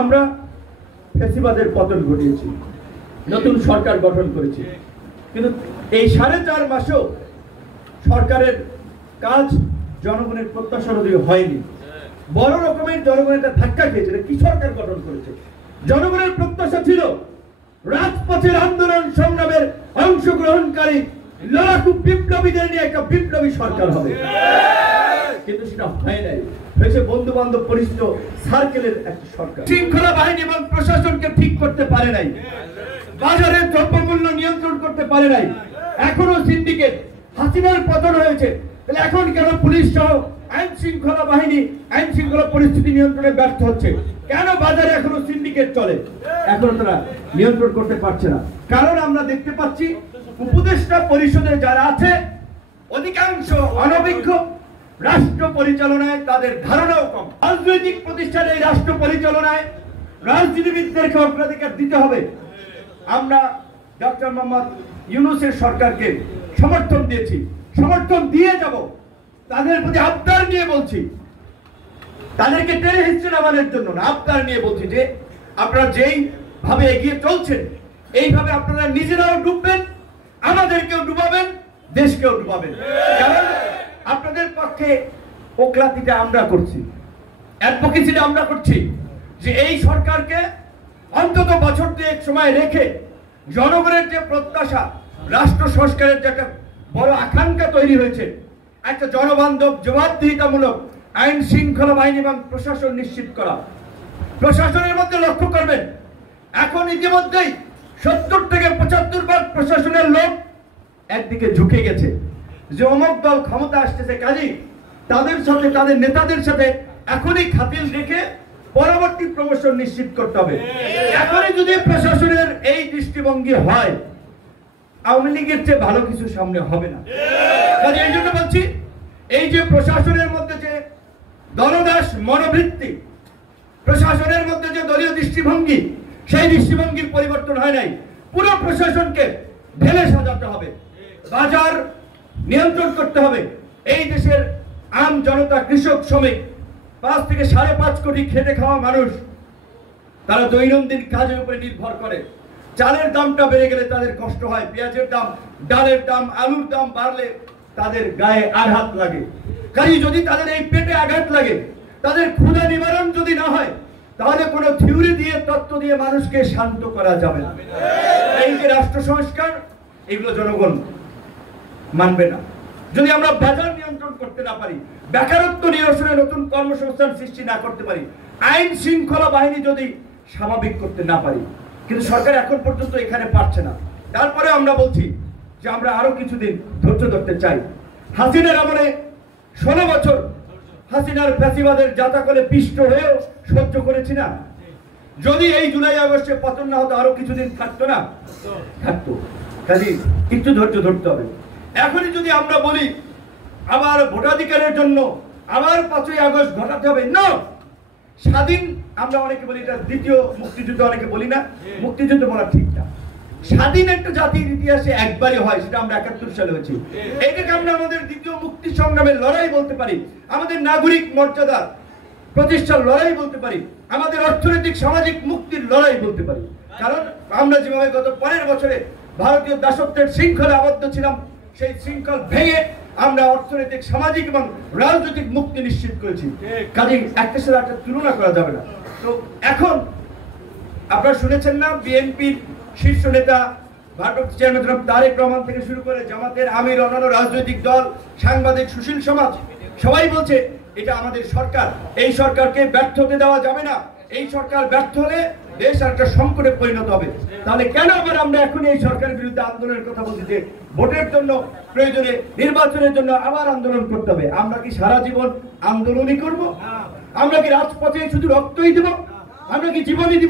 আমরা ফ্যাসিবাদের পতন ঘটিয়েছি, নতুন সরকার গঠন করেছি, কিন্তু এই 4.5 মাসেও সরকারের কাজ জনগণের প্রত্যাশা অনুযায়ী হয়নি। বড় রকমের জনগণের একটা ধাক্কা খেয়েছে। কি সরকার গঠন করেছে? জনগণের প্রত্যাশা ছিল রাজপথের আন্দোলন সংগ্রামের অংশগ্রহণকারী লড়াকু বিপ্লবীদের নিয়ে একটা বিপ্লবী সরকার হবে, কিন্তু সেটা হয় নাই। হয়েছে বন্ধু বান্ধব পরিচিত সার্কেলের একটা সরকার। শৃঙ্খলা বাহিনী এবং প্রশাসনকে ঠিক করতে পারে নাই, বাজারের দ্রব্যমূল্য নিয়ন্ত্রণ করতে পারে নাই। এখনো সিন্ডিকেট, হাসিনার পতন হয়েছে, তাহলে এখন কেন পুলিশ সহ আইন শৃঙ্খলা বাহিনী আইন শৃঙ্খলা পরিস্থিতি নিয়ন্ত্রণে ব্যর্থ হচ্ছে? কেন বাজারে এখনো সিন্ডিকেট চলে? এখনো তারা নিয়ন্ত্রণ করতে পারছে না। কারণ আমরা দেখতে পাচ্ছি উপদেষ্টা পরিষদে যারা আছে অধিকাংশ অনভিজ্ঞ, রাষ্ট্র পরিচালনায় তাদের ধারণাও কম। রাজনৈতিক প্রতিষ্ঠানে এই রাষ্ট্র পরিচালনায় রাজনীতিবিদদেরকে অগ্রাধিকার দিতে হবে। আমরা ডক্টর মোহাম্মদ ইউনূসের সরকারকে সমর্থন দিয়েছি, সমর্থন দিয়ে যাব। তাদের প্রতি আবদার নিয়ে বলছি, তাদেরকে টেনে হিস্ট্রি নামানোর জন্য না, আবদার নিয়ে বলছি যে আপনারা যেই ভাবে এগিয়ে চলছেন এইভাবে আপনারা নিজেরাও ডুববেন, আমাদেরকেও ডুবাবেন, দেশকেও ডুবাবেন। কারণ আপনাদের পক্ষে ওকলাতিটা আমরা করছি, অ্যাডভোকেসিটা আমরা করছি যে এই সরকারকে অন্তত বছর 2 সময় রেখে জনগণের যে প্রত্যাশা, রাষ্ট্র সংস্কারের যে একটা বড় আকাঙ্ক্ষা তৈরি হয়েছে, একটা জনবান্ধব জবাবদিহিতামূলক আইন শৃঙ্খলা বাহিনী এবং প্রশাসন নিশ্চিত করা। প্রশাসনের মধ্যে লক্ষ্য করবেন এখন ইতিমধ্যেই 70 থেকে 75% প্রশাসনের লোক একদিকে ঝুঁকে গেছে যে অমুক দল ক্ষমতা আসতেছে, কাজী তাদের সাথে তাদের নেতাদের সাথে এখনই খাতির রেখে পরবর্তী প্রমোশন নিশ্চিত করতে হবে। এখনই যদি প্রশাসনের এই দৃষ্টিভঙ্গি হয়, আওয়ামী লীগের চেয়ে ভালো কিছু সামনে হবে না। কাজে এই জন্য বলছি, এই যে প্রশাসনের মধ্যে যে দলদাস মনোবৃত্তি, প্রশাসনের মধ্যে যে দলীয় দৃষ্টিভঙ্গি, সেই দৃষ্টিভঙ্গির পরিবর্তন হয় নাই। পুরো প্রশাসনকে ঢেলে সাজাতে হবে, বাজার নিয়ন্ত্রণ করতে হবে। এই দেশের আম জনতা, কৃষক, শ্রমিক, 5 থেকে 5.5 কোটি খেটে খাওয়া মানুষ, তারা দৈনন্দিন কাজের উপরে নির্ভর করে। চালের দামটা বেড়ে গেলে তাদের কষ্ট হয়, পেঁয়াজের দাম, ডালের দাম, আলুর দাম বাড়লে তাদের গায়ে আঘাত লাগে। কাজে যদি তাদের এই পেটে আঘাত লাগে, তাদের ক্ষুধা নিবারণ যদি না হয়, তাহলে কোনো থিওরি দিয়ে, তত্ত্ব দিয়ে মানুষকে শান্ত করা যাবে না। এই যে রাষ্ট্র সংস্কার, এগুলো জনগণ মানবে না। যদি আমরা বাজার নিয়ন্ত্রণ করতে না পারি, বেকারত্ব নিরসনে নতুন কর্মসংস্থান সৃষ্টি না করতে পারি, আইন শৃঙ্খলা বাহিনী যদি স্বাভাবিক করতে না পারি, কিন্তু সরকার এখন পর্যন্ত এখানে পারছে না। তারপরে আমরা বলছি যে আমরা আরো কিছুদিন ধৈর্য ধরতে চাই। হাসিনার আমলে 16 বছর হাসিনার ফ্যাসিবাদের জাতাকলে পিষ্ট হয়েও সহ্য করেছি না। যদি এই জুলাই আগস্টে পতন না হতো, আরো কিছুদিন থাকতো না? থাকতো। কাজে একটু ধৈর্য ধরতে হবে। এখনই যদি আমরা বলি আবার ভোটাধিকারের জন্য আবার 5ই আগস্ট ঘটাতে হবে, না। স্বাধীন, আমরা অনেকে বলি এটা দ্বিতীয় মুক্তিযুদ্ধ, অনেকে বলি না, মুক্তিযুদ্ধ বলা ঠিক না। স্বাধীন একটা জাতির ইতিহাসে একবারই হয়, সেটা আমরা 71 সালে হয়েছি। এটাকে আমরা আমাদের দ্বিতীয় মুক্তি সংগ্রামের লড়াই বলতে পারি, আমাদের নাগরিক মর্যাদা প্রতিষ্ঠার লড়াই বলতে পারি, আমাদের অর্থনৈতিক সামাজিক মুক্তির লড়াই বলতে পারি। কারণ আমরা যেভাবে গত 15 বছরে ভারতীয় দাসত্বের শৃঙ্খলে আবদ্ধ ছিলাম, সেই শৃঙ্খল ভেঙে আমরা অর্থনৈতিক, সামাজিক এবং রাজনৈতিক মুক্তি নিশ্চিত করেছি। কাজে একটার সাথে একটা তুলনা করা যাবে না। তো এখন আপনারা শুনেছেন না, বিএনপির শীর্ষ নেতা ভারপ্রাপ্ত চেয়ারম্যান জনাব তারেক রহমান থেকে শুরু করে জামাতের আমির, অন্যান্য রাজনৈতিক দল, সাংবাদিক, সুশীল সমাজ, সবাই বলছে এটা আমাদের সরকার, এই সরকারকে ব্যর্থ হতে দেওয়া যাবে না। এই সরকার ব্যর্থ হলে দেশ একটা সংকটে পরিণত হবে। তাহলে কেন আবার আমরা এখন এই সরকারের বিরুদ্ধে আন্দোলনের কথা বলছি যে ভোটের জন্য, প্রয়োজনে নির্বাচনের জন্য আবার আন্দোলন করতে হবে? আমরা কি সারা জীবন আন্দোলনই করব? আমরা কি রাজপথে শুধু রক্তই দেব? আমরা কি জীবনই দিব?